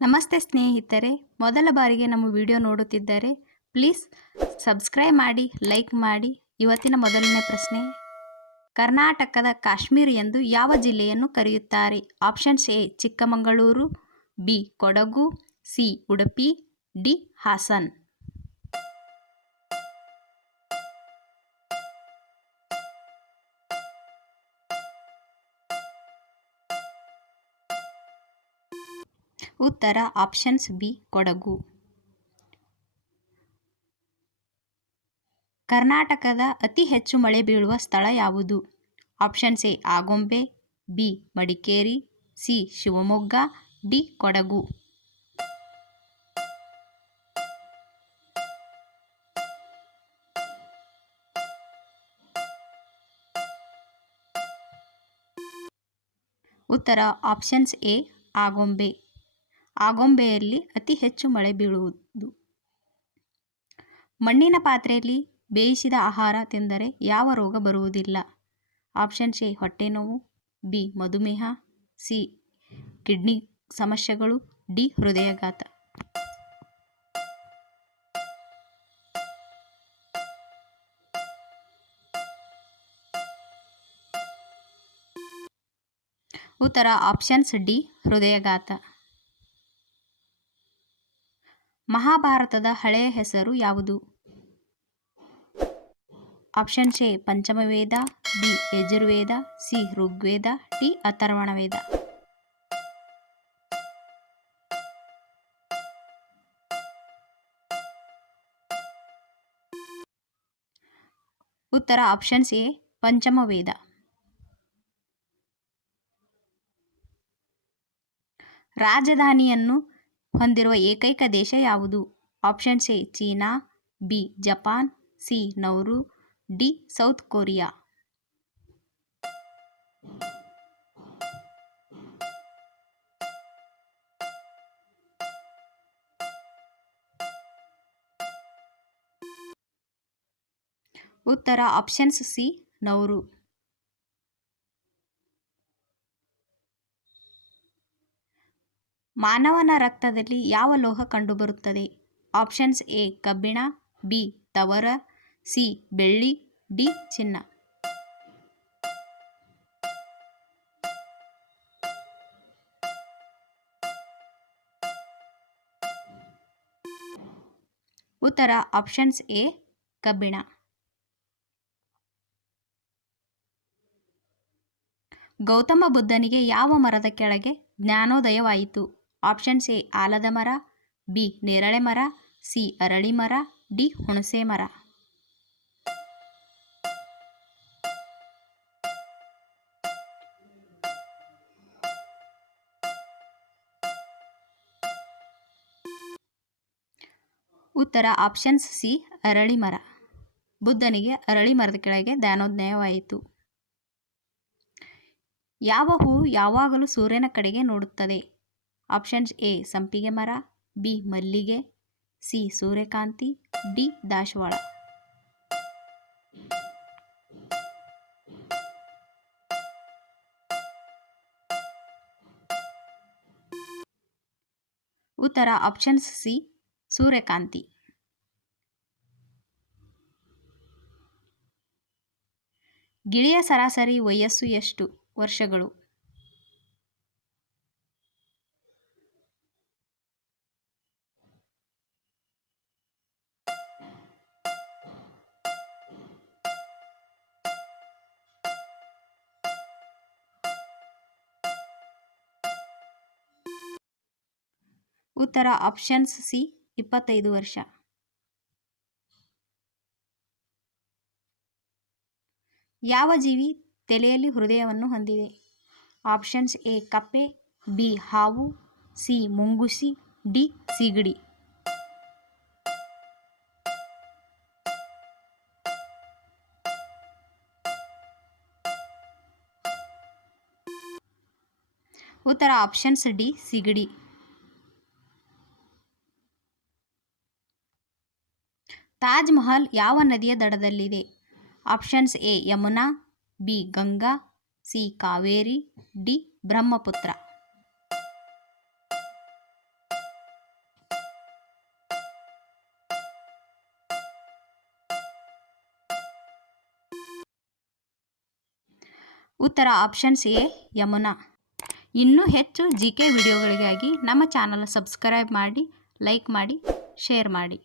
ನಮಸ್ತೆ ಸ್ನೇಹಿತರೆ, ಮೊದಲ ಬಾರಿಗೆ ನಮ್ಮ ವಿಡಿಯೋ ನೋಡುತ್ತಿದ್ದರೆ ಪ್ಲೀಸ್ ಸಬ್ಸ್ಕ್ರೈಬ್ ಮಾಡಿ, ಲೈಕ್ ಮಾಡಿ. ಇವತ್ತಿನ ಮೊದಲನೇ ಪ್ರಶ್ನೆ, ಕರ್ನಾಟಕದ ಕಾಶ್ಮೀರ ಎಂದು ಯಾವ ಜಿಲ್ಲೆಯನ್ನು ಕರೆಯುತ್ತಾರೆ? Options A Chikkamagaluru, B Kodagu, C Udupi, D Hassan. ಉತ್ತರ ಆಪ್ಷನ್ಸ್ ಬಿ ಕೊಡಗು. ಕರ್ನಾಟಕದ ಅತಿ ಹೆಚ್ಚು ಮಳೆ ಬೀಳುವ ಸ್ಥಳ ಯಾವುದು? Options A Agumbe, B Madikeri, C Shivamogga, D Kodagu. ಉತ್ತರ ಆಪ್ಷನ್ಸ್ ಎ ಆಗುಂಬೆ. ಆಗುಂಬೆಯಲ್ಲಿ ಅತಿ ಹೆಚ್ಚು ಮಳೆ ಬೀಳುವುದು. ಮಣ್ಣಿನ ಪಾತ್ರೆಯಲ್ಲಿ ಬೇಯಿಸಿದ ಆಹಾರ ತಿಂದರೆ ಯಾವ ರೋಗ ಬರುವುದಿಲ್ಲ? ಆಪ್ಷನ್ಸ್ ಎ ಹೊಟ್ಟೆ ನೋವು, ಬಿ ಮಧುಮೇಹ, ಸಿ ಕಿಡ್ನಿ ಸಮಸ್ಯೆಗಳು, ಡಿ ಹೃದಯಾಘಾತ. ಉತ್ತರ ಆಪ್ಷನ್ಸ್ ಡಿ ಹೃದಯಾಘಾತ. ಮಹಾಭಾರತದ ಹಳೆಯ ಹೆಸರು ಯಾವುದು? Options A Panchamaveda, B Yajurveda, C Rigveda, D Atharvana Veda. ಉತ್ತರ ಆಪ್ಷನ್ಸ್ ಎ ಪಂಚಮವೇದ. ರಾಜಧಾನಿಯನ್ನು ಹೊಂದಿರುವ ಏಕೈಕ ದೇಶ ಯಾವುದು? Options A China, B Japan, C Nauru, D South Korea. ಉತ್ತರ ಆಪ್ಷನ್ಸ್ ಸಿ ನೌರು. ಮಾನವನ ರಕ್ತದಲ್ಲಿ ಯಾವ ಲೋಹ ಕಂಡುಬರುತ್ತದೆ? ಆಪ್ಷನ್ಸ್ ಎ ಕಬ್ಬಿಣ, ಬಿ ತವರ, ಸಿ ಬೆಳ್ಳಿ, ಡಿ ಚಿನ್ನ. ಉತ್ತರ ಆಪ್ಷನ್ಸ್ ಎ ಕಬ್ಬಿಣ. ಗೌತಮ ಬುದ್ಧನಿಗೆ ಯಾವ ಮರದ ಕೆಳಗೆ ಜ್ಞಾನೋದಯವಾಯಿತು? ಆಪ್ಷನ್ಸ್ ಎ ಆಲದ ಮರ, ಬಿ ನೇರಳೆ ಮರ, ಸಿ ಅರಳಿ ಮರ, ಡಿ ಹುಣಸೆ ಮರ. ಉತ್ತರ ಆಪ್ಷನ್ಸ್ ಸಿ ಅರಳಿ ಮರ. ಬುದ್ಧನಿಗೆ ಅರಳಿ ಮರದ ಕೆಳಗೆ ಜ್ಞಾನೋದಯವಾಯಿತು. ಯಾವ ಹೂವು ಯಾವಾಗಲೂ ಸೂರ್ಯನ ಕಡೆಗೆ ನೋಡುತ್ತದೆ? ಆಪ್ಷನ್ಸ್ ಎ ಸಂಪಿಗೆ ಮರ, ಬಿ ಮಲ್ಲಿಗೆ, ಸಿ ಸೂರ್ಯಕಾಂತಿ, ಡಿ ದಾಸವಾಳ. ಉತ್ತರ ಆಪ್ಷನ್ಸ್ ಸಿ ಸೂರ್ಯಕಾಂತಿ. ಗಿಳಿಯ ಸರಾಸರಿ ವಯಸ್ಸು ಎಷ್ಟು ವರ್ಷಗಳು? ಉತ್ತರ ಆಪ್ಷನ್ಸ್ ಸಿ 25 ವರ್ಷ. ಯಾವ ಜೀವಿ ತಲೆಯಲ್ಲಿ ಹೃದಯವನ್ನು ಹೊಂದಿದೆ? ಆಪ್ಷನ್ಸ್ ಎ ಕಪ್ಪೆ, ಬಿ ಹಾವು, ಸಿ ಮುಂಗುಸಿ, ಡಿ ಸೀಗಡಿ. ಉತ್ತರ ಆಪ್ಷನ್ಸ್ ಡಿ ಸೀಗಡಿ. ತಾಜ್ ಮಹಲ್ ಯಾವ ನದಿಯ ದಡದಲ್ಲಿದೆ? Options A Yamuna, B Ganga, C Kaveri, D Brahmaputra. ಉತ್ತರ ಆಪ್ಷನ್ಸ್ ಎ ಯಮುನಾ. ಇನ್ನೂ ಹೆಚ್ಚು GK ವಿಡಿಯೋಗಳಿಗಾಗಿ ನಮ್ಮ ಚಾನಲ್ ಸಬ್ಸ್ಕ್ರೈಬ್ ಮಾಡಿ, ಲೈಕ್ ಮಾಡಿ, ಶೇರ್ ಮಾಡಿ.